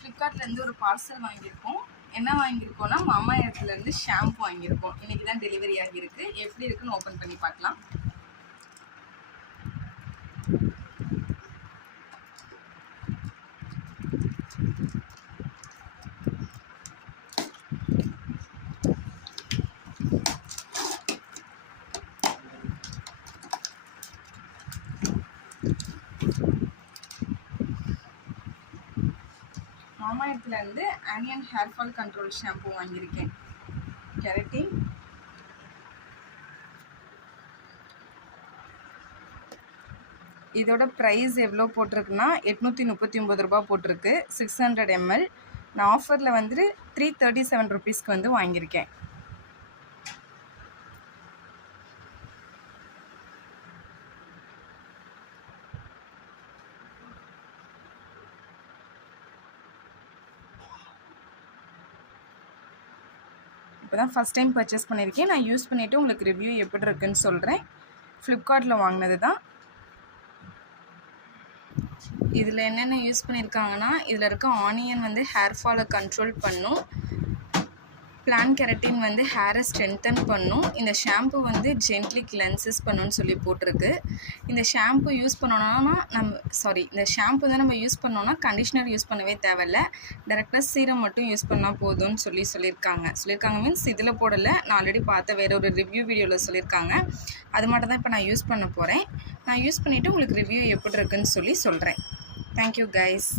ஃப்ளிப்கார்ட்லேருந்து ஒரு பார்சல் வாங்கியிருக்கோம். என்ன வாங்கியிருக்கோம்னா மாமா எர்த்லேருந்து ஷாம்பு வாங்கியிருக்கோம். இன்றைக்கி தான் டெலிவரி ஆகியிருக்கு. எப்படி இருக்குன்னு ஓப்பன் பண்ணி பார்க்கலாம். மாமா எர்த்லேருந்து onion hair fall control shampoo வாங்கியிருக்கேன். கெரட்டின் இதோட ப்ரைஸ் எவ்வளோ போட்டிருக்குன்னா 839 ரூபா போட்டிருக்கு. 600 ml. நான் ஆஃபரில் வந்து 337 ருபீஸ்க்கு வந்து வாங்கியிருக்கேன். இப்போ தான் ஃபஸ்ட் டைம் பர்ச்சேஸ் பண்ணியிருக்கேன். நான் யூஸ் பண்ணிவிட்டு உங்களுக்கு ரிவ்யூ எப்படி இருக்குன்னு சொல்கிறேன். ஃப்ளிப்கார்ட்டில் வாங்கினது தான். இதில் என்னென்ன யூஸ் பண்ணியிருக்காங்கன்னா, இதில் இருக்க ஆனியன் வந்து ஹேர் ஃபாலை கண்ட்ரோல் பண்ணும். பிளான் கெரட்டின் வந்து ஹேரை ஸ்ட்ரென்தன் பண்ணும். இந்த ஷாம்பு வந்து ஜென்ட்லி கிளென்சஸ் பண்ணுன்னு சொல்லி போட்டிருக்கு. இந்த ஷாம்பு யூஸ் பண்ணோன்னா இந்த ஷாம்பு வந்து நம்ம யூஸ் பண்ணோன்னா கண்டிஷ்னர் யூஸ் பண்ணவே தேவையில்ல. டேரெக்டாக சீரம் மட்டும் யூஸ் பண்ணால் போதும்னு சொல்லியிருக்காங்க மீன்ஸ் இதில் போடலை. நான் ஆல்ரெடி பார்த்த வேறு ஒரு ரிவ்யூ வீடியோவில் சொல்லியிருக்காங்க. அது மட்டும் தான் இப்போ நான் யூஸ் பண்ண போகிறேன். நான் யூஸ் பண்ணிவிட்டு உங்களுக்கு ரிவ்யூ எப்படி இருக்குன்னு சொல்கிறேன். Thank you guys.